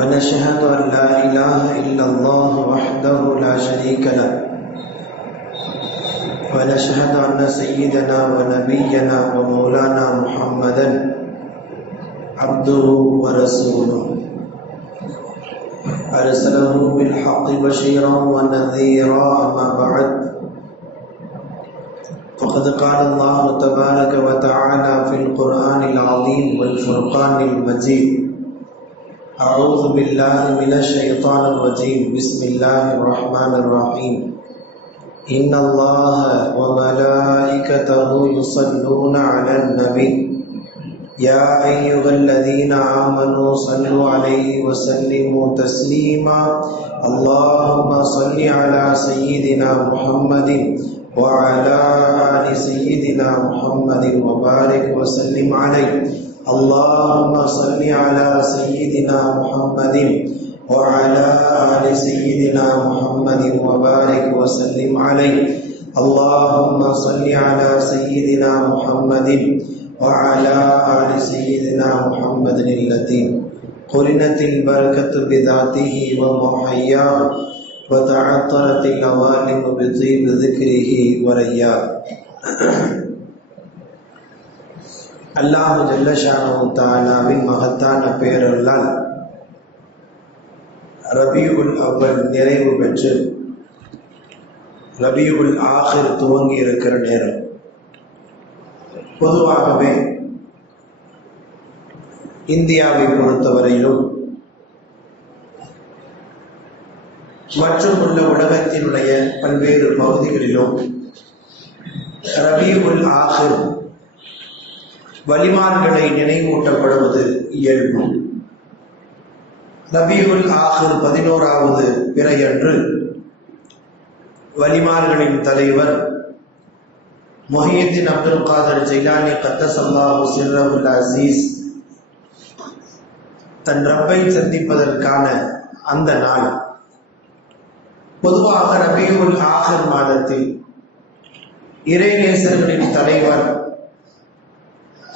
ونشهد أن لا إله إلا الله وحده لا شريك له. ونشهد أن سيدنا ونبينا ومولانا محمدا عبده ورسوله. أرسله بالحق بشيرا ونذيرا أما بعد. فقد قال الله تبارك وتعالى في القرآن العظيم والفرقان المجيد. أعوذ بالله من الشيطان الرجيم. بسم الله الرحمن الرحيم. إن الله وملائكته يصلون على النبي. يا أيها الذين آمنوا صلوا عليه وسلموا تسليما. اللهم صل على سيدنا محمد وعلى آل سيدنا محمد وبارك وسلم عليه. اللهم صل على سيدنا محمد وعلى آل سيدنا محمد وبارك وسلم عليه. اللهم صل على سيدنا محمد وعلى آل سيدنا محمد التي قرنت البركة بذاته ومحياه وتعطرت الأوالم بطيب ذكره ورياه. அல்லாஹு ஜல்லஷானு தாலாவின் மகத்தான பேரல்லால் ரபியுல் அவ்வல் நிறைவு பெற்று ரபியுல் ஆஹிர் துவங்கி இருக்கிற நேரம். பொதுவாகவே இந்தியாவை பொறுத்தவரையிலும் மற்றும் உள்ள உலகத்தினுடைய பல்வேறு பகுதிகளிலும் ரபியுல் ஆஹிர் வலிமான்களை நினைவூட்டப்படுவது இயல்பு. நபியுல் ஆஹிர் பதினோராவது பிறையன்று வலிமார்களின் தலைவர் மொஹியத்தின் அப்துல் காதர் ஜெயிலானி கத்தசல்லாஹு சிர்ரவுல் அசீஸ் தன் ரப்பை சந்திப்பதற்கான அந்த நாள். பொதுவாக ரபியுல் ஆகர் மாதத்தில் இறைநேசர்களின் தலைவர்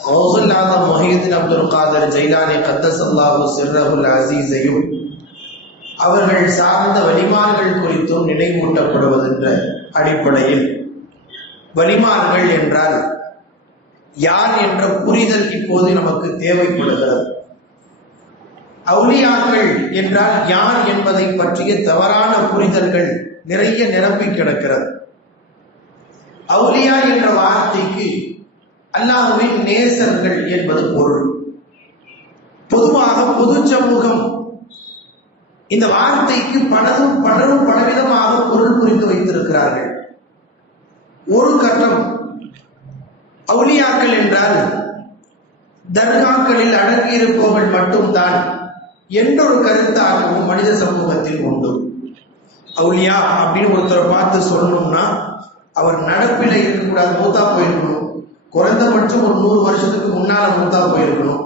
கௌசுல்லாதம் மொஹீதீன் அப்துல் காதர் ஜெயிலானி கத்தசல்லாஹு சிர்ரகுல் அசீசையும் அவர்கள் சார்ந்த வலிமார்கள் குறித்தும் நினைவூட்டப்படுவதென்ற அடிப்படையில். வலிமார்கள் என்றால் யார் என்ற புரிதல் இப்போது நமக்கு தேவைப்படுகிறது. அவுலியாக்கள் என்றால் யார் என்பதை பற்றிய தவறான புரிதல்கள் நிறைய நிரம்பி கிடக்கிறது. அவுலியா என்ற வார்த்தைக்கு அல்லாஹுவின் நேசர்கள் என்பது பொருள். பொதுவாக பொது சமூகம். இந்த வார்த்தைக்கு பலரும் பலரும் பலவிதமாக பொருள் புரிந்து வைத்திருக்கிறார்கள். ஒரு கட்டம் அவுளியாக்கள் என்றால் தர்காக்களில் அடங்கியிருப்பவர்கள் மட்டும்தான் என்றொரு கருத்தாகவும் மனித சமூகத்தில் உண்டு. அவுளியா அப்படின்னு ஒருத்தரை பார்த்து சொல்லணும்னா அவர் நடப்பில இருக்கக்கூடாது மூத்தா போயிருக்கணும். குறைந்தபட்சம் ஒரு நூறு வருஷத்துக்கு முன்னால மூத்தா போயிருக்கணும்.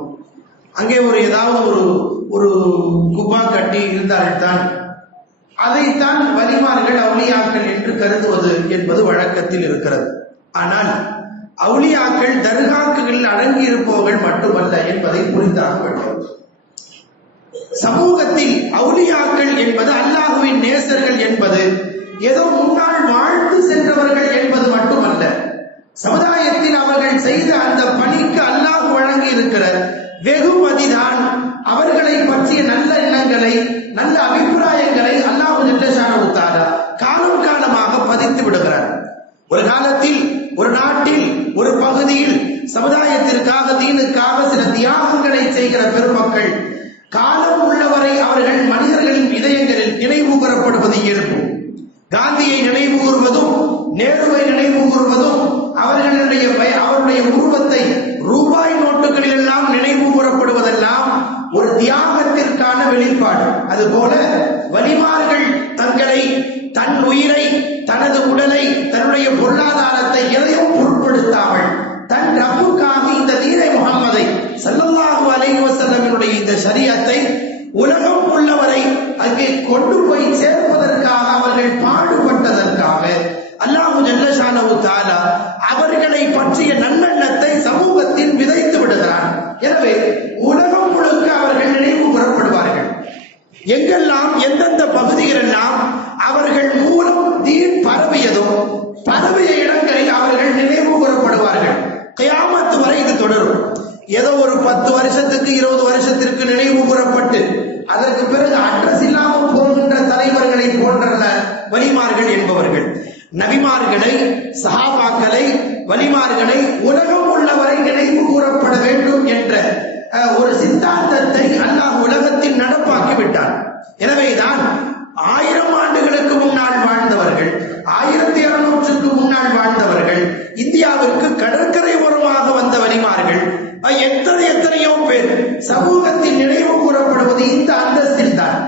அங்கே ஒரு ஏதாவது ஒரு ஒரு குப்பா கட்டி இருந்தால்தான் அதைத்தான் வலிமார்கள் அவுளியாக்கள் என்று கருதுவது என்பது வழக்கத்தில் இருக்கிறது. ஆனால் அவுளியாக்கள் தர்காக்குகளில் அடங்கி இருப்பவர்கள் மட்டுமல்ல என்பதை புரிந்தாக வேண்டும். சமூகத்தில் அவுளியாக்கள் என்பது அல்லாஹுவின் நேசர்கள் என்பது ஏதோ முன்னால் வாழ்ந்து சென்றவர்கள் என்பது மட்டுமல்ல. சமுதாயத்தில் அவர்கள் செய்த அந்த பணிக்கு அல்லாஹ் வழங்கி இருக்கிற வெகுமதிதான் அவர்களை பற்றிய நல்ல எண்ணங்களை நல்ல அபிப்பிராயங்களை அல்லாஹ் நில்லஷான காலம் காலமாக பதித்து விடுகிறார். ஒரு காலத்தில் ஒரு நாட்டில் ஒரு பகுதியில் சமுதாயத்திற்காக தீனுக்காக சில தியாகங்களை செய்கிற பெருமக்கள் காலம் உள்ளவரை அவர்கள் மனிதர்களின் இதயங்களில் நினைவு கூறப்படுவது இயல்பு. காந்தியை நினைவு கூறுவதும் நேருவை நினைவு கூறுவதும் அவர்களுடைய அவருடைய உருவத்தை ரூபாய் நோட்டுகளில் எல்லாம் நினைவு கூறப்படுவதெல்லாம் ஒரு தியாகத்திற்கான வெளிப்பாடு. அதுபோல வலிமார்கள் தங்களை தன் உயிரை தனது உடலை தன்னுடைய பொருளாதாரத்தை எதையும் பொருட்படுத்தாமல் தன் ரப்புக்காக இந்த தீரை முகம்மதை ஸல்லல்லாஹு அலைஹி வஸல்லமினுடைய இந்த ஷரியத்தை உலகம் உள்ளவரை அங்கே கொண்டு போய் சேர்ப்பதற்காக அவர்கள் பாடுபட்டதற்காக அல்லாஹு ஜல்லஷானஹு தஆலா அவர்களை பற்றிய நல்லெண்ணத்தை சமூகத்தில் விதைத்து விடுகிறான் எனவே உலகம் முழுக்க அவர்கள் நினைவு கூறப்படுவார்கள் எங்கெல்லாம் எந்தெந்த பகுதிகளெல்லாம் அவர்கள் மூலம் தீன் பரவியதோ பரவிய இடங்களில் அவர்கள் நினைவு கூறப்படுவார்கள் கியாமத்து வரை இது தொடரும் ஏதோ ஒரு பத்து வருஷத்துக்கு இருபது வருஷத்திற்கு நினைவு கூறப்பட்டு அதற்கு பிறகு அட்ரஸ் இல்லாமல் போகின்ற தலைவர்களை போன்றல்ல வலிமார்கள் என்பவர்கள் நபிமார்களை சஹாபாக்களை வலிமார்களை உலகம் உள்ளவரை நினைவு கூறப்பட வேண்டும் என்ற அஹ், ஒரு சித்தாந்தத்தை அல்லாஹ் உலகத்தில் நடப்பாக்கி விட்டான் எனவேதான் ஆயிரம் ஆண்டுகளுக்கு முன்னால் வாழ்ந்தவர்கள் ஆயிரத்தி இருநூற்றுக்கு முன்னால் வாழ்ந்தவர்கள் இந்தியாவிற்கு கடற்கரை ஓரமாக வந்த வலிமார்கள் அஹ், எத்தனை எத்தனையோ பேர் சமூகத்தில் நினைவு கூறப்படுவது இந்த அந்தஸ்தில் தான்.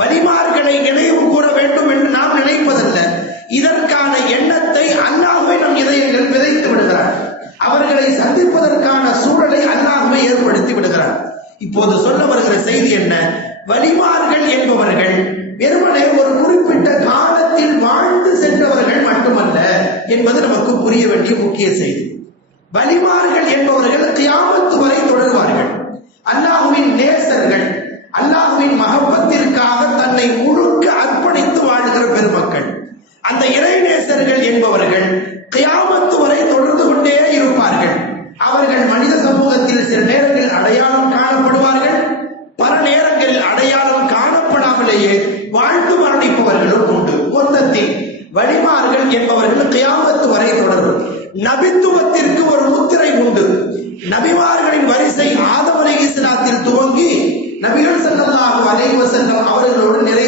வலிமார்களை நினைவு கூற வேண்டும் என்று நாம் நினைப்பதல்ல. இதற்கான எண்ணத்தை அல்லாஹ்வே நம் இதயங்கள் விதைத்து விடுகிறார். அவர்களை சந்திப்பதற்கான சூழலை அல்லாஹ்வே ஏற்படுத்தி விடுகிறார். இப்போது சொல்ல வருகிற செய்தி என்ன? வலிமார்கள் என்பவர்கள் வெறுமனே ஒரு குறிப்பிட்ட காலத்தில் வாழ்ந்து சென்றவர்கள் மட்டுமல்ல என்பது நமக்கு புரிய வேண்டிய முக்கிய செய்தி. வலிமார்கள் என்பவர்கள் தியாமத்து வரை தொடர்வார்கள் அல்லாஹுவின் நேசர்கள் அல்லாஹுவின் மகப்பத்திற்காக தன்னை முழுக்க அர்ப்பணித்து வாழ்கிற பெருமக்கள் அந்த இறை நேசர்கள் என்பவர்கள் கியாமத்து வரை தொடர்ந்து கொண்டே இருப்பார்கள் அவர்கள் மனித சமூகத்தில் சில நேரங்களில் அடையாளம் காணப்படுவார்கள் பல நேரங்களில் அடையாளம் காணப்படாமலேயே வாழ்ந்து மரணிப்பவர்களும் உண்டு மொத்தத்தில் வழிமார்கள் என்பவர்கள் கியாமத்து வரை தொடரும். நபித்துவத்திற்கு ஒரு முத்திரை உண்டு. நபிமார்களின் வரிசை ஆதம் அலை இஸ்லாத்தில் துவங்கி நபிகள் ஸல்லல்லாஹு அலைஹி அவர்களோடு நிறை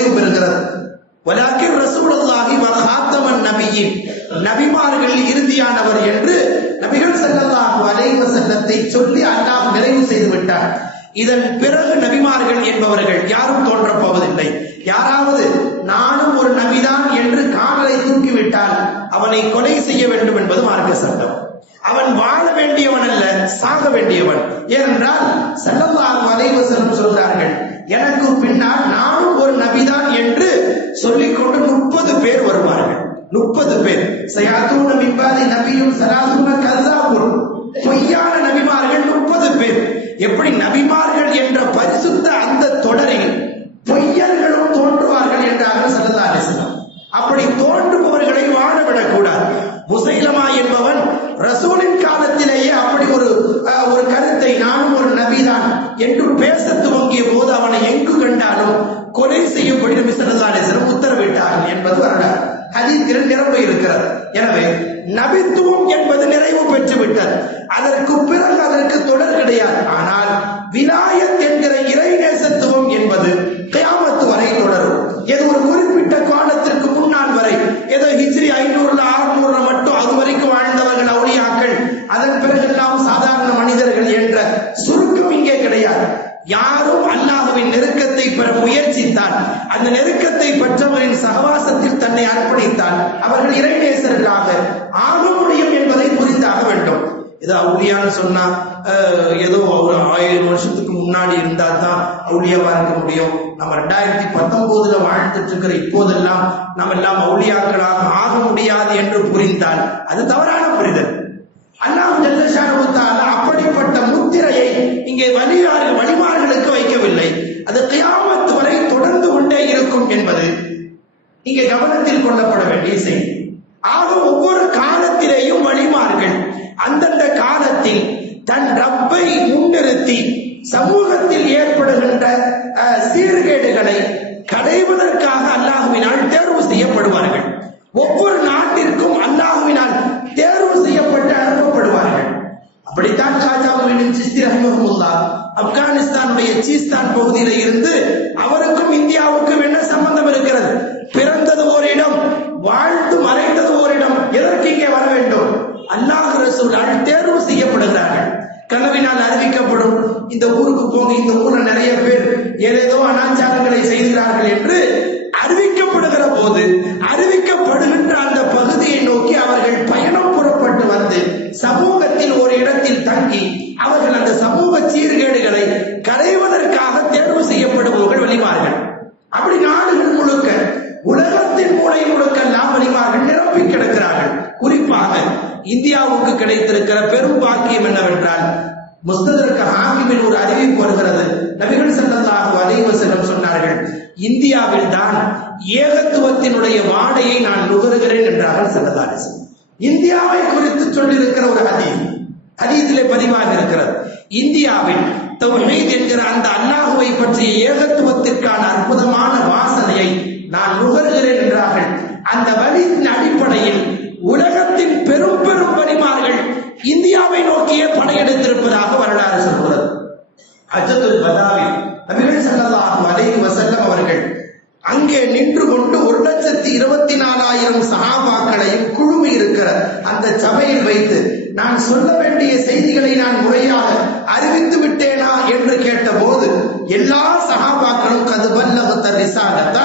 இதன் பிறகு நபிமார்கள் என்பவர்கள் யாரும் தோன்றப் போவதில்லை. யாராவது நானும் ஒரு நபிதான் என்று காதலை தூக்கிவிட்டால் அவனை கொலை செய்ய வேண்டும் என்பது மார்க்க சட்டம். அவன் வாழ வேண்டியவன் அல்ல சாக வேண்டியவன். ஏனென்றால் ஸல்லல்லாஹு அலைஹி வஸல்லம் சொல்றார்கள் எனக்கு பின்னால் நானும் ஒரு நபிதான் என்று சொல்லிக்கொண்டு முப்பது பேர் வருவார்கள். முப்பது பேர். சயாத்தூன மின்பாதி நபியும் சராதூன கல்லாபுர் பொய்யான நபிமார்கள் முப்பது பேர். எப்படி நபிமார்கள் என்ற பரிசு அந்த தொடரில் பொய்யர்களும் தோன்றுவார்கள் என்றார்கள் ஸல்லல்லாஹு அலைஹி வஸல்லம் அப்படி தோன்றுபவர்களை வாழ விடக்கூடாது முசைலமா என்பவன் ரசூலின் காலத்திலேயே அப்படி ஒரு அஹ், ஒரு கருத்தை நானும் ஒரு நபிதான் என்று பேச துவங்கிய போது அவனை எங்கு கண்டாலும் கொலை செய்யும்படி நபி ஸல்லல்லாஹு அலைஹி வஸல்லம் உத்தரவிட்டார்கள் என்பது வரலாறு ஹதீஸ்களில் நிரம்ப இருக்கிறது எனவே நபித்துவம் என்பது நிறைவு பெற்று விட்டது அதற்கு பிறகு அதற்கு தொடர் கிடையாது ஆனால் விலாயத் என்கிற இறைநேசத்துவம் என்பது கியாமத்து வரை தொடரும் இது ஒரு குறிப்பிட்ட காலத்திற்கு முன்னால் வரை ஏதோ ஹிஜ்ரி ஐநூறுல ஆறுநூறுல மட்டும் அது வரைக்கும் வாழ்ந்தவர்கள் அவுளியாக்கள் அதன் பிறகெல்லாம் சாதாரண மனிதர்கள் என்ற சுருக்கம் இங்கே கிடையாது யாரும் அல்லாஹ்வின் நெருக்கத்தை பெற முயற்சித்தால் அந்த நெருக்கத்தை பெற்றவரின் சகவாசத்தில் தன்னை அர்ப்பணித்தால் அவர்கள் இறைநேசர்களாக ஆக முடியும் என்பதை புரிந்தாக வேண்டும் ஏதோ அவுளியான்னு சொன்னா அஹ், ஏதோ ஒரு ஆயிரம் வருஷத்துக்கு முன்னாடி இருந்தா தான் அவுளியாவா இருக்க முடியும். நம்ம ரெண்டாயிரத்தி பத்தொன்பதுல வாழ்ந்துட்டு இருக்கிற இப்போதெல்லாம் நம்ம எல்லாம் அவுளியாக்களாக ஆக முடியாது என்று புரிந்தால் அது தவறான புரிதல். அல்லாம் ஜல்லஷானஹு அப்படிப்பட்ட முத்திரையை இங்கே வலியாறு வழிமார்களுக்கு வைக்கவில்லை. அது கியாமத்து வரை தொடர்ந்து கொண்டே இருக்கும் என்பது இங்கே கவனத்தில் கொள்ளப்பட வேண்டிய செய்தி. ஆக ஒவ்வொரு காலத்திலேயும் வழிமார்கள் அந்தந்த காலத்தில் தன் ரப்பை முன்னிறுத்தி சமூகத்தில் ஏற்படுகின்ற அஹ், சீர்கேடுகளை களைவதற்காக அல்லாஹுவினால் தேர்வு செய்யப்படுவார்கள். ஒவ்வொரு நாட்டிற்கும் அல்லாஹுவினால் தேர்வு செய்யப்பட்டு அனுப்பப்படுவார்கள். அப்படித்தான் காஜா சிஸ்தி ரஹ்மஹுல்லா ஆப்கானிஸ்தானுடைய சீஸ்தான் பகுதியில இருந்து அவருக்கும் இந்தியாவுக்கும் என்ன சம்பந்தம் இருக்கிறது பிறந்தது ஓரிடம் வாழ்ந்து மறைந்தது ஓரிடம் எதற்கு இங்கே வர வேண்டும் அல்லாஹ் ரசூலால் தேர்வு செய்யப்படுகிறார்கள் கனவினால் அறிவிக்கப்படும் இந்த ஊருக்கு போங்க இந்த ஊர்ல நிறைய பேர் ஏதேதோ அனாச்சாரங்களை செய்கிறார்கள் போது அறிவிக்கப்படுகின்ற அந்த பகுதியை நோக்கி அவர்கள் பயணம் புறப்பட்டு வந்து சமூகத்தில் ஒரு இடத்தில் தங்கி அவர்கள் அந்த சமூக சீர்கேடுகளை களைவதற்காக தேர்வு செய்யப்படுபவர்கள் வழிமார்கள் அப்படி நாடுகள் முழுக்க உலகத்தின் மூலை முழுக்கெல்லாம் வழிமார்கள் நிரப்பி கிடக்கிறார்கள் குறிப்பாக இந்தியாவுக்கு கிடைத்திருக்கிற பெரும் பாக்கியம் என்னவென்றால் முஸ்ததற்கு ஹாக்கிமின் ஒரு அறிவிப்பு வருகிறது நபிகள் ஸல்லல்லாஹு அலைஹி வஸல்லம் சொன்னார்கள் இந்தியாவில் தான் ஏகத்துவத்தினுடைய வாடையை நான் நுகருகிறேன் என்றார்கள் ஸல்லல்லாஹு அலைஹி வஸல்லம் இந்தியாவை குறித்து சொல்லியிருக்கிற ஒரு ஹதீஸ் ஹதீஸிலே பதிவாக இருக்கிறது. இந்தியாவில் தௌஹீத் என்கிற அந்த அல்லாஹுவை பற்றிய ஏகத்துவத்திற்கு அற்புதமான வாசனையை நான் நுகர்கிறேன் என்றார்கள் அந்த வழியின் அடிப்படையில் உலகத்தின் பெரும் பெரும் வலிமார்கள் இந்தியாவை நோக்கியே படையெடுத்திருப்பதாக வரலாறு சொல்கிறது அஜத்துல் பதாவி நபிகள் ஸல்லல்லாஹு அலைஹி வஸல்லம் அவர்கள் அங்கே நின்று கொண்டு ஒரு லட்சத்தி இருபத்தி நாலாயிரம் சஹாபாக்களையும் குழுமி இருக்கிற அந்த சபையில் வைத்து நான் சொல்ல வேண்டிய செய்திகளை நான் முறையாக அறிவித்து விட்டேனா என்று கேட்டபோது எல்லா சஹாபாக்களும் கது பல்லகத்த ரிசாலத்தா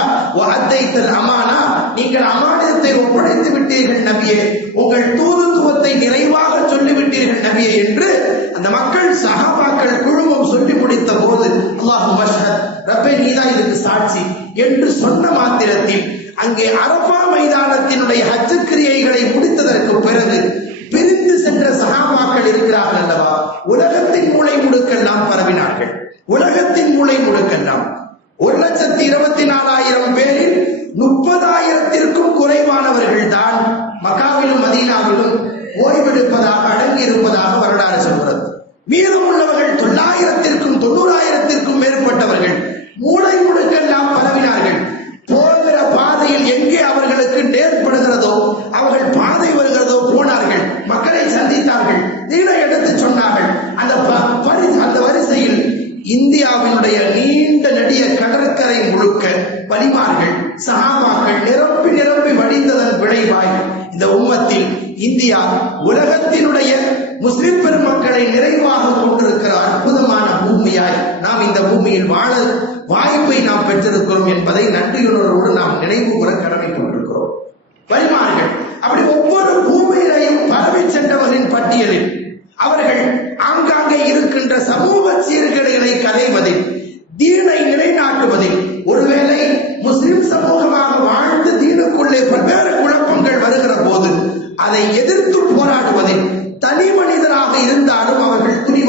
அத்தைத்தல் அமானா நீங்கள் அமானியத்தை ஒப்படைத்து விட்டீர்கள் நபியே உங்கள் தூதுத்துவத்தை நிறைவாக சொல்லிவிட்டீர்கள் நபியே என்று அந்த மக்கள் சஹாபாக்கள் குழுமம் சொல்லி முடித்த போது அல்லாஹு மஷ்ஹத் ரப்பே நீதான் இதுக்கு சாட்சி என்று சொன்ன மாத்திரத்தில் அங்கே அரபா மைதானத்தினுடைய ஹஜ்ஜு கிரியைகளை முடித்ததற்கு பிறகு பிரிந்து சென்ற சகாபாக்கள் இருக்கிறார்கள் அல்லவா? உலகத்தின் மூளை முடுக்கெல்லாம் பரவினார்கள். உலகத்தின் மூளை முடுக்கெல்லாம் ஒரு லட்சத்தி இருபத்தி நாலாயிரம் பேரில் முப்பதாயிரத்திற்கும் குறைவானவர்கள் தான் மக்காவிலும் மதீனாவிலும் ஓய்வெடுப்பதாக அடங்கி இருப்பதாக வரலாறு சொல்கிறது. மீதம் உள்ளவர்கள் தொள்ளாயிரத்திற்கும் தொண்ணூறாயிரத்திற்கும் மேற்பட்டவர்கள் மூளை முடுக்கெல்லாம் பரவினார்கள். போகிற பாதையில் எங்கே அவர்களுக்கு நேர்படுகிறதோ அவர்கள் பாதை வருகிறதோ போனார்கள். மக்களை சந்தித்தார்கள். தீனை எடுத்து சொன்னார்கள். அந்த அந்த வரிசையில் இந்தியாவினுடைய நீண்ட நெடிய கடற்கரை முழுக்க வலிமார்கள் சகாமாக்கள் நிரம்பி நிரம்பி வடிந்ததன் விளைவாய் இந்த உம்மத்தில் இந்தியா உலகத்தினுடைய முஸ்லிம் பெருமக்களை நிறைவாக கொண்டிருக்கிற அற்புதம் பூமியாய் நாம் இந்த பூமியில் வாழ வாய்ப்பை நாம் பெற்றிருக்கிறோம் என்பதை நன்றியுணர்வோடு நாம் நினைவு கூற கடமைப்பட்டிருக்கிறோம். வலிமார்கள் அப்படி ஒவ்வொரு பூமியிலையும் பரவி சென்றவர்களின் பட்டியலில் அவர்கள் ஆங்காங்கே இருக்கின்ற சமூக சீர்கேடுகளை களைவதில் தீனை நிலைநாட்டுவதில் ஒருவேளை முஸ்லிம் சமூகமாக வாழ்ந்து தீனுக்குள்ளே பல்வேறு குழப்பங்கள் வருகிற போது அதை எதிர்த்து போராடுவதில் தனி மனிதராக இருந்தாலும் அவர்கள் துணிவு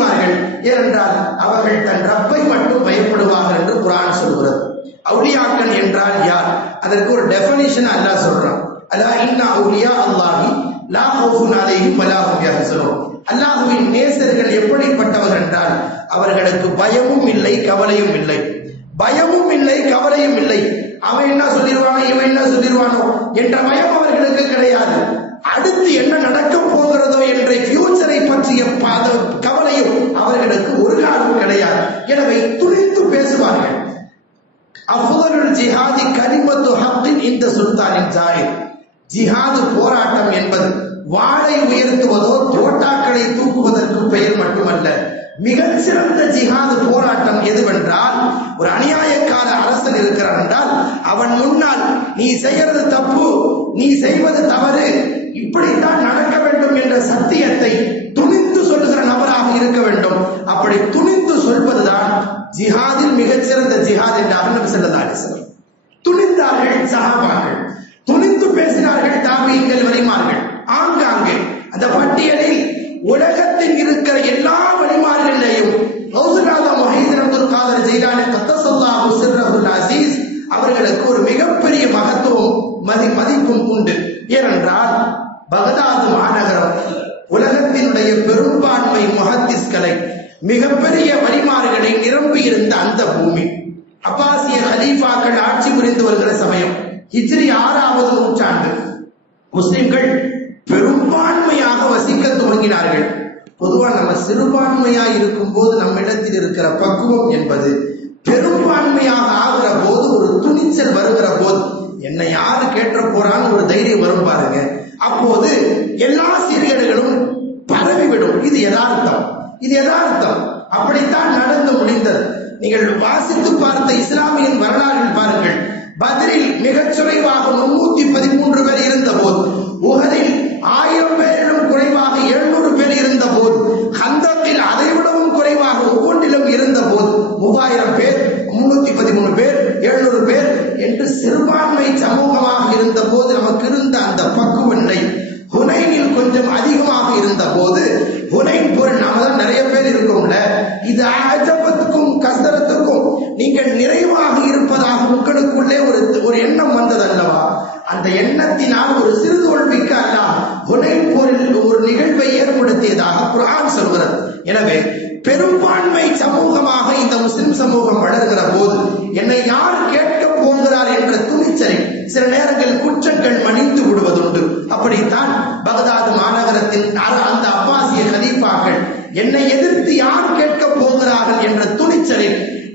ஏனென்றால் அவர்கள் தன் ரப்பை மட்டும் பயப்படுவார்கள் என்று குரான் சொல்கிறது. அவுலியாக்கள் என்றால் யார்? அதற்கு ஒரு டெபனிஷன் அல்லாஹ் சொல்றான். அல்லா இன்னா அவுலியா அல்லாஹி லா ஹவுஃபுன் அலைஹிம் வலா ஹும் யஹ்சனூன் அல்லாஹ்வின் நேசர்கள் எப்படிப்பட்டவர் என்றால் அவர்களுக்கு பயமும் இல்லை கவலையும் இல்லை. பயமும் இல்லை கவலையும் இல்லை. அவன் என்ன சொல்லிடுவானோ இவன் என்ன சொல்லிடுவானோ என்ற பயம் அவர்களுக்கு கிடையாது. அடுத்து என்ன நடக்க போகிறதோ என்ற ஃபியூச்சரை பற்றிய பாத- கவலையும் அவர்களுக்கு ஒரு காலம் கிடையாது. எனவே துணித்து பேசுவார்கள். அஃதலுல் ஜிஹாதி கரிமத்து ஹப்தின் இந்த சுல்தானின் ஜாயிர் ஜிஹாது போராட்டம் என்பது வாளை உயர்த்துவதோ தோட்டாக்களை தூக்குவதற்கு பெயர் மட்டுமல்ல மிகச்சிறந்த ஜிஹாது போராட்டம் எதுவென்றால் ஒரு அநியாயக்கார அரசன் இருக்கிறான் என்றால் அவன் முன்னால் நீ செய்யறது தப்பு நீ செய்வது தவறு இப்படித்தான் நடக்க வேண்டும் என்ற சத்தியத்தை துணிந்து சொல்லுகிற நபராக இருக்க வேண்டும். அப்படி துணிந்து சொல்வதுதான் ஜிஹாதில் மிகச்சிறந்த ஜிஹாத் என்று நபி துணிந்தார்கள் சஹாபாக்கள் துணிந்து பேசினார்கள் தாபியங்கள் வரிமார்கள் ஆங்காங்கே அந்த பட்டியலில் உலகத்தில் இருக்கிற எல்லா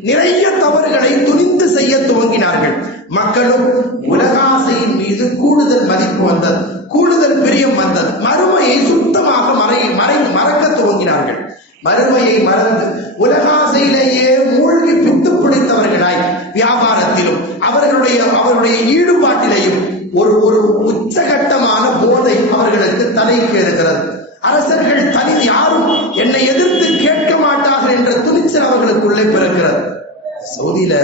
நிறைய தவறுகளை துணிந்து செய்ய துவங்கினார்கள். மக்களும் உலகாசையின் மீது கூடுதல் மதிப்பு வந்தது. கூடுதல் பிரியம் வந்தது. மறுமையை சுத்தமாக மறை மறை மறக்க துவங்கினார்கள். மறுமையை மறந்து உலகாசையிலேயே மூழ்கி பித்து பிடித்தவர்களாய் வியாபாரத்திலும் அவர்களுடைய அவருடைய ஈடுபாட்டிலேயும் ஒரு ஒரு உச்சகட்டமான போதை அவர்களுக்கு தலைக்கு இருக்கிறது அரசர்கள் தனி யாரும் என்னை எதிர் கேட்க மாட்டார்கள் என்ற துணிச்சல் அவர்களுக்குள்ளே பிறக்கிறது சவுதியில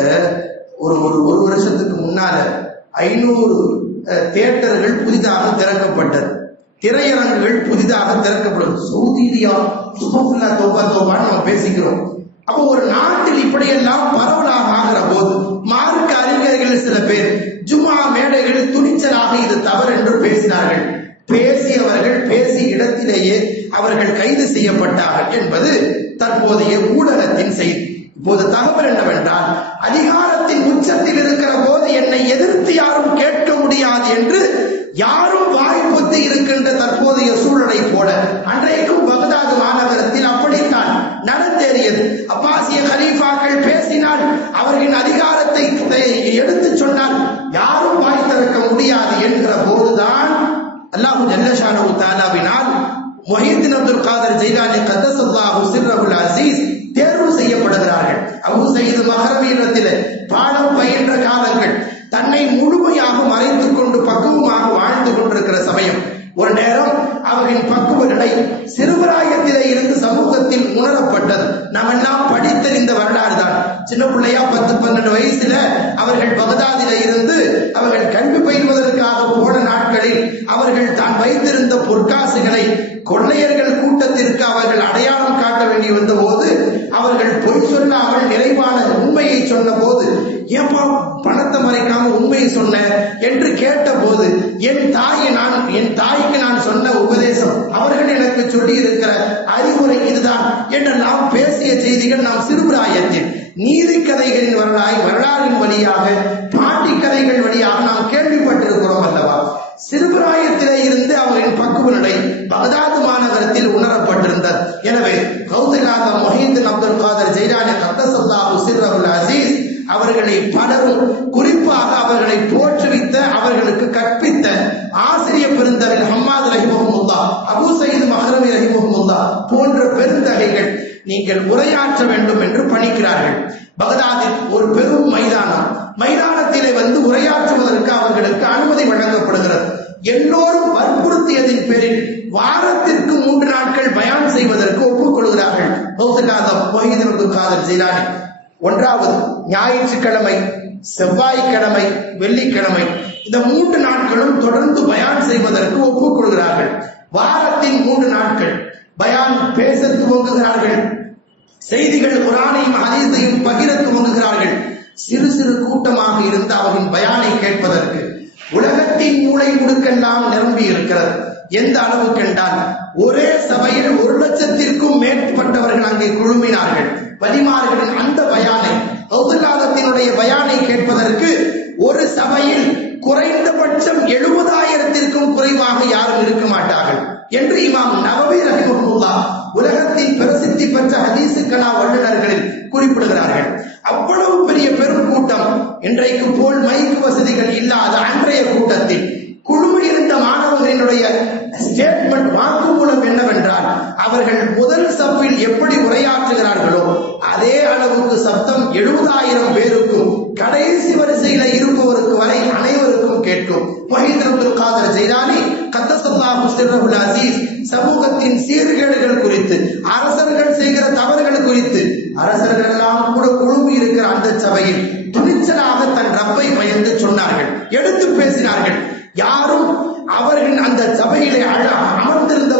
ஒரு ஒரு ஒரு வருஷத்துக்கு முன்னால ஐநூறு தியேட்டர்கள் புதிதாக திறக்கப்பட்டது. திரையரங்குகள் புதிதாக திறக்கப்படும் சவுதியா சுபகுல்லா தோபா தோபான்னு நம்ம பேசிக்கிறோம். அப்போ ஒரு நாட்டில் இப்படியெல்லாம் பரவலாக ஆகிற போது மார்க்க அறிஞர்கள் சில பேர் ஜும்மா மேடைகளில் துணிச்சலாக இது தவறு என்று பேசினார்கள். பேசியவர்கள் பேசிய இடத்திலேயே அவர்கள் கைது செய்யப்பட்டார்கள் என்பது தற்போதைய ஊடகத்தின் செய்தி. இப்போது தகவல் என்னவென்றால் அதிகாரத்தின் உச்சத்தில் இருக்கிற போது என்னை எதிர்த்து யாரும் கேட்க முடியாது என்று யாரும் வாய்ப்புத்து இருக்கின்ற தற்போதைய சூழலை போல அன்றைக்கும் பகதாது மாநகரத்தில் அப்படித்தான் நடந்தேறியது. அப்பாசிய கலீஃபாக்கள் பேசினால் அவர்களின் அதிகாரத்தை எடுத்து சொன்னால் யாரும் வாய் திறக்க முடியாது என்கிற போதுதான் அல்லாஹு ஜல்லஷானு தாலாவினால் மொஹீத்தின் அப்துல் காதர் ஜெயிலானி கத்தசல்லாஹு சிர்ரகுல் அபு சயீது மகரவீரத்தில் பாடம் பயின்ற காலங்கள் தன்னை முழுமையாக மறைத்துக் கொண்டு பக்குவமாக வாழ்ந்து கொண்டிருக்கிற சமயம். ஒரு நேரம் அவர்களின் பக்குவ நிலை சிறுபிராயத்திலே இருந்து சமூகத்தில் உணரப்பட்டது. நாம் எல்லாம் படித்தறிந்த வரலாறு சின்ன பிள்ளையா பத்து பன்னெண்டு வயசுல அவர்கள் பகதாதில இருந்து அவர்கள் கல்வி பயில்வதற்காக போன நாட்களில் அவர்கள் தான் வைத்திருந்த பொற்காசுகளை கொள்ளையர்கள் கூட்டத்திற்கு அவர்கள் அடையாளம் காட்ட வேண்டி வந்த போது அவர்கள் பொய் சொல்லாமல் நிறைவான உண்மையை சொன்ன போது ஏப்பா பணத்தை மறைக்காம உண்மையை சொன்ன? என்று கேட்ட போது என் தாயை நான் என் தாய்க்கு நான் சொன்ன உபதேசம் அவர்கள் எனக்கு சொல்லி இருக்கிற அறிவுரை இதுதான் என்று நாம் பேசிய செய்திகள் நாம் சிறுபிராயத்தில் நீதி கதைகளின் வரலாறு வரலாறின் வழியாக பாட்டி கதைகள் வழியாக நாம் கேள்விப்பட்டிருக்கிறோம் அல்லவா? சிறுபிராயத்திலே இருந்து அவரின் பக்குவ நிலை பகதாது மாநகரத்தில் உணரப்பட்டிருந்தது. எனவே கௌதலாத மொஹீந்தின் அப்துல் காதர் ஜெயிலானி கத்தசல்லாஹு சிர்ரபுல் அசீஸ் அவர்களை பலரும் குறிப்பாக அவர்களை போற்றுவித்த அவர்களுக்கு கற்பித்த நீங்கள் உரையாற்ற வேண்டும் என்று பணிக்கிறார்கள். பகதாதில் ஒரு பெரும் மைதானம். மைதானத்திலே வந்து உரையாற்றுவதற்கு அவர்களுக்கு அனுமதி வழங்கப்படுகிறது. எல்லோரும் வற்புறுத்தியதின் பேரில் வாரத்திற்கு மூன்று நாட்கள் பயான் செய்வதற்கு ஒப்புக்கொள்கிறார்கள். கௌசலாதம் மொஹிதனுக்கு காதல் காதர் ஒன்றாவது ஞாயிற்றுக்கிழமை செவ்வாய்க்கிழமை வெள்ளிக்கிழமை. இந்த மூன்று நாட்களும் தொடர்ந்து பயான் செய்வதற்கு ஒப்புக்கொள்கிறார்கள். வாரத்தின் மூன்று நாட்கள். பயான் பேச துவங்குகிறார்கள். செய்திகள் குரானையும் ஹதீஸையும் பகிர துவங்குகிறார்கள். சிறு சிறு கூட்டமாக இருந்து அவரின் பயானை கேட்பதற்கு உலகத்தின் மூளை முடுக்கெல்லாம் நிரம்பி இருக்கிறது. எந்த அளவுக்கு என்றால் ஒரே சபையில் ஒரு லட்சத்திற்கும் மேற்பட்டவர்கள் அங்கே குழுமினார்கள். வலிமார்களின் அந்த பயானை அவுதுல்லாதத்தினுடைய பயானை கேட்பதற்கு ஒரு சபையில் குறைந்தபட்சம் எழுபதாயிரத்திற்கும் குறைவாக யாரும் இருக்க மாட்டார்கள். என்று இமாம் நவவி ரஹிமஹுல்லா உலகத்தின் பிரசித்தி பெற்ற ஹதீசுக்கலா வல்லுநர்களில் குறிப்பிடுகிறார்கள். அவ்வளவு பெரிய பெரும் கூட்டம் இன்றைக்கு போல் மைக்கு வசதிகள் இல்லாத அன்றைய கூட்டத்தில் குழுமி இருந்த மாணவர்களினுடைய ஸ்டேட்மெண்ட் அவர்கள் முதல் சப்பில் எப்படி உரையாற்றுகிறார்களோ அதே அளவுக்கு சப்தம் எழுபதாயிரம் பேருக்கும் கடைசி வரிசையில இருப்பவருக்கு வரை அனைவருக்கும் கேட்கும். மொஹீத் அப்துல் காதர் ஜெயிலானி கத்தசல்லாஹு சிர்ரஹுல் அசீஸ் சமூகத்தின் சீர்கேடுகள் குறித்து அரசர்கள் செய்கிற தவறுகள் குறித்து அரசர்கள் எல்லாம் கூட குழுமி இருக்கிற அந்த சபையில் துணிச்சலாக தன் ரப்பை பயந்து சொன்னார்கள் எடுத்து பேசினார்கள். யாரும் அவர்கள் அந்த சபையிலே அழ அமர்ந்திருந்த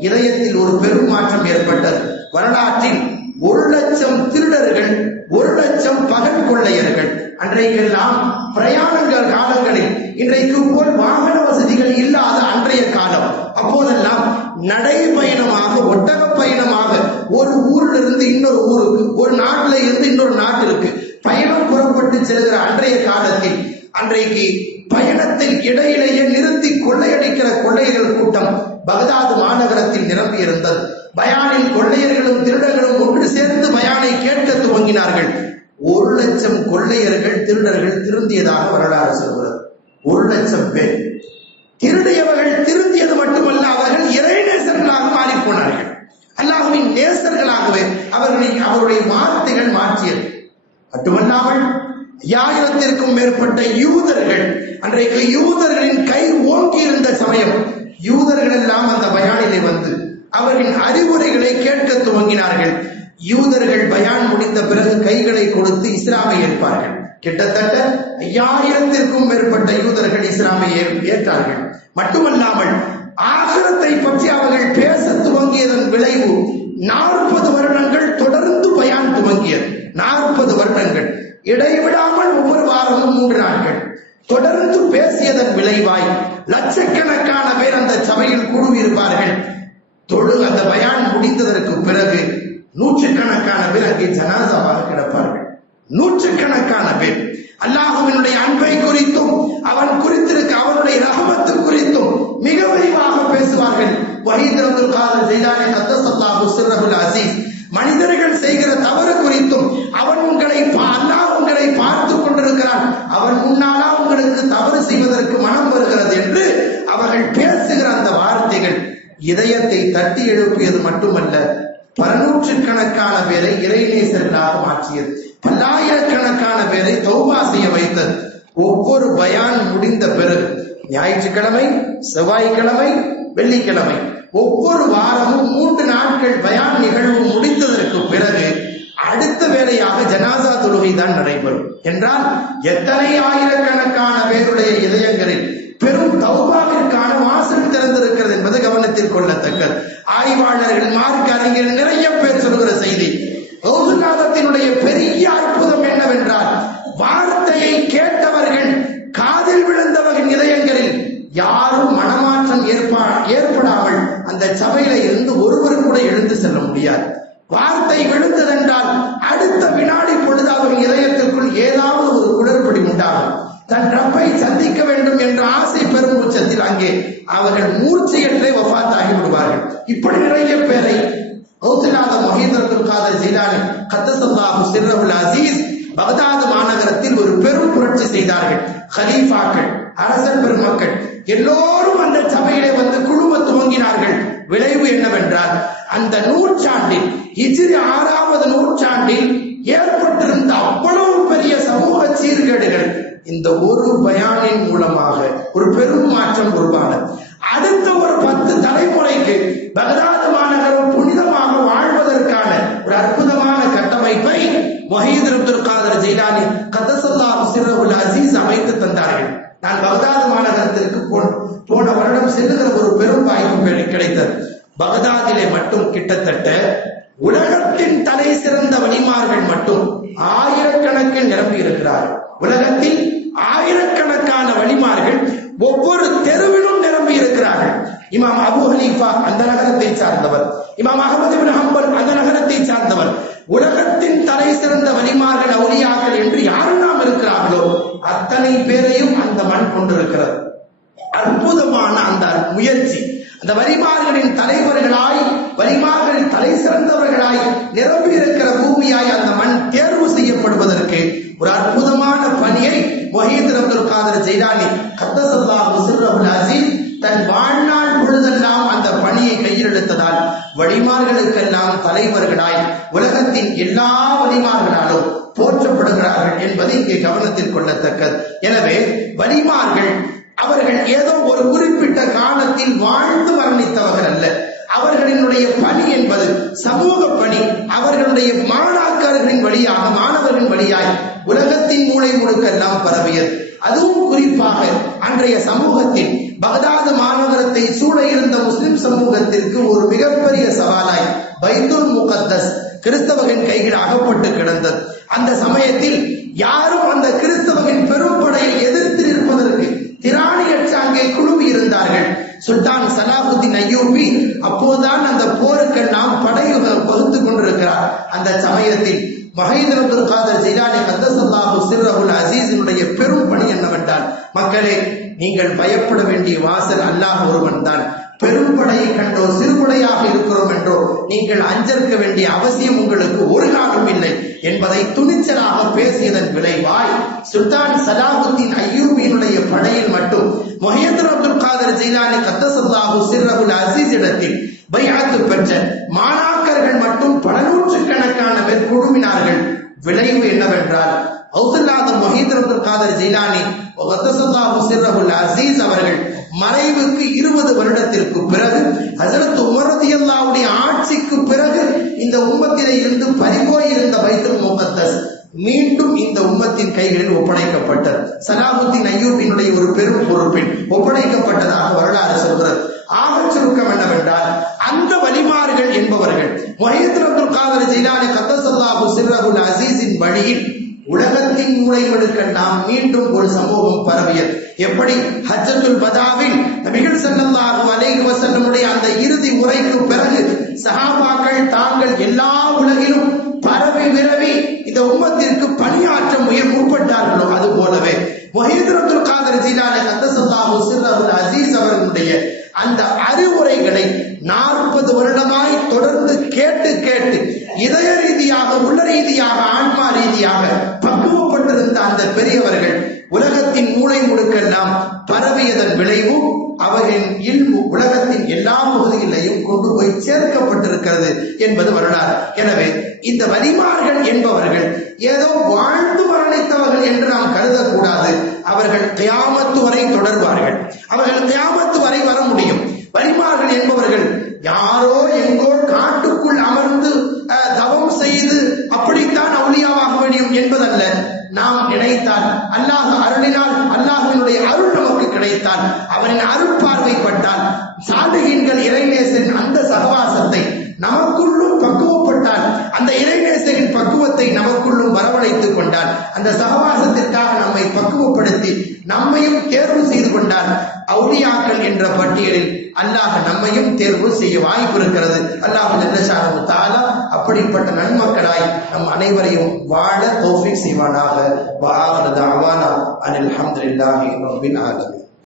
இதயத்தில் ஒரு பெரும் மாற்றம் ஏற்பட்டது. வரலாற்றில் ஒரு லட்சம் திருடர்கள் ஒரு லட்சம் பகல் கொள்ளையர்கள் அன்றைக்கெல்லாம் பிரயாணங்கள் காலங்களில் இன்றைக்கு போல் வாகன வசதிகள் இல்லாத அன்றைய காலம் அப்போதெல்லாம் நடைபயணமாக ஒட்டக பயணமாக ஒரு ஊரில் இருந்து இன்னொரு ஊருக்கு ஒரு நாட்டில இருந்து இன்னொரு நாட்டிற்கு பயணம் புறப்பட்டு செல்கிற அன்றைய காலத்தில் அன்றைக்கு பயணத்தில் இடையிலேயே நிறுத்தி கொள்ளையடிக்கிற கொள்ளையர்கள் கூட்டம் பகதாது மாநகரத்தில் நிரம்பி இருந்தது பயானில் கொள்ளையர்களும் திருடர்களும் ஒன்று சேர்ந்து பயானை கேட்க துவங்கினார்கள் ஒரு லட்சம் கொள்ளையர்கள் திருடர்கள் திருந்தியதாக வரலாறு சொல்கிறது ஒரு லட்சம் பேர் திருடியவர்கள் திருந்தியது மட்டுமல்ல அவர்கள் இறைநேசர்களாக மாறி போனார்கள் அல்லாஹுவின் நேசர்களாகவே அவர்களை அவருடைய வார்த்தைகள் மாற்றியது மட்டுமல்லாமல் யாயிரத்திற்கும் மேற்பட்ட யூதர்கள் அன்றைக்கு யூதர்களின் கை ஓங்கி இருந்த சமயம் யூதர்கள் எல்லாம் அந்த பயானிலே வந்து அவர்களின் அறிவுரைகளை கேட்க துவங்கினார்கள். யூதர்கள் பயான் முடிந்த பிறகு கைகளை கொடுத்து இஸ்லாமை ஏற்பார்கள். கிட்டத்தட்ட ஐயாயிரத்திற்கும் மேற்பட்ட யூதர்கள் இஸ்லாமை ஏற்றார்கள். மட்டுமல்லாமல் ஆகரத்தை பற்றி அவர்கள் பேச துவங்கியதன் விளைவு நாற்பது வருடங்கள் தொடர்ந்து பயான் துவங்கியது. நாற்பது வருடங்கள். இடைவிடாமல் ஒவ்வொரு வாரமும் மூன்று நாட்கள் தொடர்ந்து பேசியதன் விளைவாய் லட்சக்கணக்கான பேர் அந்த சபையில் கூடுவிருப்பார்கள் தொழு அந்த பயான் முடிந்ததற்கு பிறகு நூற்றுக்கணக்கான பேர் அங்கே ஜனாசாவாக கிடப்பார்கள். நூற்றுக்கணக்கான பேர். அல்லாஹுவினுடைய அன்பை குறித்தும் அவன் குறித்திருக்க அவனுடைய ரகமத்து குறித்தும் மிக விரிவாக பேசுவார்கள். வஹீத் அப்துல் காதர் ஜெயிலானி கத்தசல்லாஹு அசீஸ். இதயத்தை தட்டி எழுப்பியது மட்டுமல்ல பரநூற்றுக்கணக்கான பேரை இறைநேசர்களாக மாற்றியது. பல்லாயிரக்கணக்கான பேரை தௌபா செய்ய வைத்தது. ஒவ்வொரு பயான் முடிந்த பிறகு ஞாயிற்றுக்கிழமை செவ்வாய்க்கிழமை வெள்ளிக்கிழமை ஒவ்வொரு வாரமும் மூன்று நாட்கள் பயான் நிகழ்வு முடிந்ததற்கு பிறகு அடுத்த வேலையாக ஜனாசா தொழுகை தான் நடைபெறும். என்றால் எத்தனை ஆயிரக்கணக்கான பேருடைய இதயங்களில் பெரும் தௌபாவிற்கான வாசல் திறந்திருக்கிறது என்பது கவனத்தில் கொள்ளத்தக்கது. ஆய்வாளர்கள் மார்க்க அறிஞர்கள் நிறைய பேர் சொல்கிற செய்தி. கௌசுநாதத்தினுடைய பெரிய அற்புதம் என்னவென்றால் வார்த்தையை கேட்டவர்கள் காதில் விழுந்தவர்கள் இதயங்களில் யாரும் மனமாற்றம் ஏற்பா ஏற்படாமல் அந்த சபையில இருந்து ஒருவர் கூட எழுந்து செல்ல முடியாது. வார்த்தை விழுந்ததென்றால் அடுத்த வினாடி பொழுது அவர்கள் இதயத்திற்குள் ஏதாவது ஒரு குளறுபடி உண்டாகும் தன் ரப்பை சந்திக்க வேண்டும் என்ற ஆசை பெரும் உச்சத்தில் அங்கே அவர்கள் மூர்ச்சையற்றே வஃபாத்தாகி விடுவார்கள் இப்படி நிறைய பேரை கௌசநாத மொஹீத் அப்துல் காதர் ஜீலானி கத்தசல்லாஹு சிர்ரவுல் அசீஸ் பகதாது மாநகரத்தில் ஒரு பெரும் புரட்சி செய்தார்கள் ஹலீஃபாக்கள் அரசர் பெருமக்கள் எல்லோரும் அந்த சபையிலே வந்து குழும துவங்கினார்கள் விளைவு என்னவென்றால் அந்த நூற்றாண்டில் இஜிரி ஆறாவது நூற்றாண்டில் ஏற்பட்டிருந்த அவ்வளவு பெரிய சமூக சீர்கேடுகள் இந்த ஒரு பயானின் மூலமாக ஒரு பெரும் மாற்றம் உருவானது அடுத்த ஒரு பத்து தலைமுறைக்கு பகதாது மாநகரம் புனிதமாக வாழ்வதற்கான ஒரு அற்புதமான கட்டமைப்பை மொஹீத் அப்துல் காதர் ஜெயிலானி கதசல்லா சிர்ரவுல் அசீஸ் அமைத்து தந்தார்கள். நான் பகதாது மாநகரத்திற்கு போன வருடம் செல்லுகிற ஒரு பெரும் வாய்ப்பு கிடைத்தது. பகதாதிலே மட்டும் கிட்டத்தட்ட உலகத்தின் தலை சிறந்த வழிமார்கள் மட்டும் ஆயிரக்கணக்கில் நிரம்பி இருக்கிறார்கள். உலகத்தில் ஆயிரக்கணக்கான வழிமார்கள் ஒவ்வொரு தெருவிலும் நிரம்பி இருக்கிறார்கள். இமாம் அபு ஹலீஃபா அந்த நகரத்தை சார்ந்தவர். இமாம் அகமது பின் ஹம்பல் அந்த நகரத்தை சார்ந்தவர். உலகத்தின் தலை சிறந்த வலிமார்கள் அவுலியாக்கள் என்று யாரெல்லாம் இருக்கிறார்களோ அத்தனை பேரையும் அந்த மண் கொண்டிருக்கிறது. அற்புதமான அந்த முயற்சி. அந்த வரிமார்களின் தலைவர்களாய் வரிமார்களின் தலை சிறந்தவர்களாய் நிரம்பி இருக்கிற பூமியாய் அந்த மண் தேர்வு செய்யப்படுவதற்கு ஒரு அற்புதமான பணியை மொஹீத் அப்துல் காதர் ஜெய்லானி கத்தசல்லா முசிர் அபுல் அசீஸ் தன் வாழ் பொழுதெல்லாம் அந்த பணியை கையில் எடுத்ததால் வழிமார்களுக்கெல்லாம் தலைவர்களாய் உலகத்தின் எல்லா வழிமார்களாலும் போற்றப்படுகிறார்கள் என்பது இங்கே கவனத்தில் கொள்ளத்தக்கது. எனவே வழிமார்கள் அவர்கள் ஏதோ ஒரு குறிப்பிட்ட காலத்தில் வாழ்ந்து மரணித்தவர்கள் அல்ல. அவர்களினுடைய பணி என்பது சமூக பணி. அவர்களுடைய மாணாக்கர்களின் வழியாக மாணவர்களின் வழியாய் உலகத்தின் மூளை முழுக்கெல்லாம் பரவியது. அதுவும் குறிப்பாக அன்றைய சமூகத்தில் பகதாது மாநகரத்தை சூழ இருந்த முஸ்லிம் சமூகத்திற்கு ஒரு மிகப்பெரிய சவாலாய் பைத்துல் முகத்தஸ் கிறிஸ்தவகன் கைகள் அகப்பட்டு கிடந்தது. அந்த சமயத்தில் யாரும் அந்த கிறிஸ்தவரின் பெரும்படையை எதிர்த்து நிற்பதற்கு திராணியற்ற அங்கே குழுமி இருந்தார்கள். சுல்தான் சலாஹுத்தீன் ஐயூபி அப்போதுதான் அந்த போருக்கெல்லாம் படையுக வகுத்து கொண்டிருக்கிறார். அந்த சமயத்தில் மஹீதர் அப்துல் காதர் ஜிலானி கந்தசல்லாஹு சிர்ரஹுல் அசீஸினுடைய பெரும் பணி என்னவென்றால் மக்களே நீங்கள் பயப்பட வேண்டிய வாசல் அல்லாஹ் ஒருவன் தான் பெரும்படையை கண்டோ சிறுபடையாக இருக்கிறோம் என்றோ நீங்கள் அஞ்சற்க வேண்டிய அவசியம் உங்களுக்கு ஒரு காலம் இல்லை என்பதை துணிச்சலாக பேசியதன் விளைவாய் சுல்தான் சலாஹுத்தீன் ஐயூபியினுடைய படையில் மட்டும் மொஹியதர் அப்துல் காதர் ஜெயிலானி கத்தசல்லாஹு சிர்ரகுல் அசீஸ் இடத்தில் பையாத்து பெற்ற மாணாக்கர்கள் மட்டும் பல நூற்று குழுமினார்கள் விளைவு என்னவென்றால் அவுதுல்லாத மொஹீதர் அப்துல் காதர் ஜெயிலானி அசீஸ் அவர்கள் மறைவுக்கு இருபது வருடத்திற்கு பிறகு ஹசரத் உமரதியல்லாவுடைய ஆட்சிக்கு பிறகு இந்த உம்மத்திலே இருந்து பறிபோய் இருந்த பைத்துல் முகத்தஸ் மீண்டும் இந்த உம்மத்தின் கைகளில் ஒப்படைக்கப்பட்டது. சலாஹுத்தின் ஐயூபினுடைய ஒரு பெரும் பொறுப்பில் ஒப்படைக்கப்பட்டதாக வரலாறு சொல்கிறது ஆகச் சுருக்கம் என்னவென்றால் அந்த வலிமார்கள் என்பவர்கள் மொஹீத் அப்துல் காதர் ஜிலானி கத்தசல்லாஹு சிர்ரகுல் அசீஸின் வழியில் உலகத்தின் மூலைகளுக்கெல்லாம் மீண்டும் ஒரு சமூகம் பரவியது. எப்படி? ஹஜ்ஜத்துல் பதாவில் நபிகள் சல்லல்லாஹு அலைஹி வஸல்லமுடைய அந்த இறுதி உரைக்கு பிறகு சஹாபாக்கள் தாங்கள் எல்லா உலகிலும் பரவி விரவி இந்த உம்மத்திற்கு பணியாற்ற முயல் முற்பட்டார்களோ அது போலவே. மொஹீத் காதர் ஜீலானி கத்தசல்லாஹு சிர்ரகுல் அசீஸ் அவர்களுடைய அந்த அறிவுரைகளை நாற்பது வருடமாய் தொடர்ந்து கேட்டு கேட்டு இதய ரீதியாக உள்ள ரீதியாக ஆன்மா ரீதியாக பெரியவர்கள் உலகத்தின் மூளை முடுக்கெல்லாம் பரவியதன் விளைவு அவர்களின் இல்மு உலகத்தின் எல்லா பகுதிகளையும் கொண்டு போய் சேர்க்கப்பட்டிருக்கிறது என்பது வரலாறு. எனவே இந்த வலிமார்கள் என்பவர்கள் ஏதோ வாழ்ந்து மரணித்தவர்கள் என்று நாம் கருதக்கூடாது. அவர்கள் தியாமத்து வரை தொடர்வார்கள். அவர்கள் தியாமத்து வரை வர முடியும் கிடைத்தால் அவரின் அருட்பார்வைப்பட்டால் சாதுகின்கள் அந்த சகவாசத்தை நமக்குள்ளும் பக்குவப்பட்டால் அந்த இறைநேசரின் பக்குவத்தை நமக்குள்ளும் வரவழைத்துக் கொண்டால் அந்த சகவாசத்திற்காக நம்மை பக்குவப்படுத்தி நம்மையும் தேர்வு செய்து கொண்டால் அவுடியாக்கள் என்ற பட்டியலில் அல்லாஹ் நம்மையும் தேர்வு செய்ய வாய்ப்பு இருக்கிறது. அல்லாஹ் ஜல்லஷானு தாலா அப்படிப்பட்ட நன்மக்களாய் நம் அனைவரையும் வாழ தோஃபிக் செய்வானாக. வஆஹிரு தஅவானா அனில் ஹம்துலில்லாஹி ரபின் ஆலமீன்.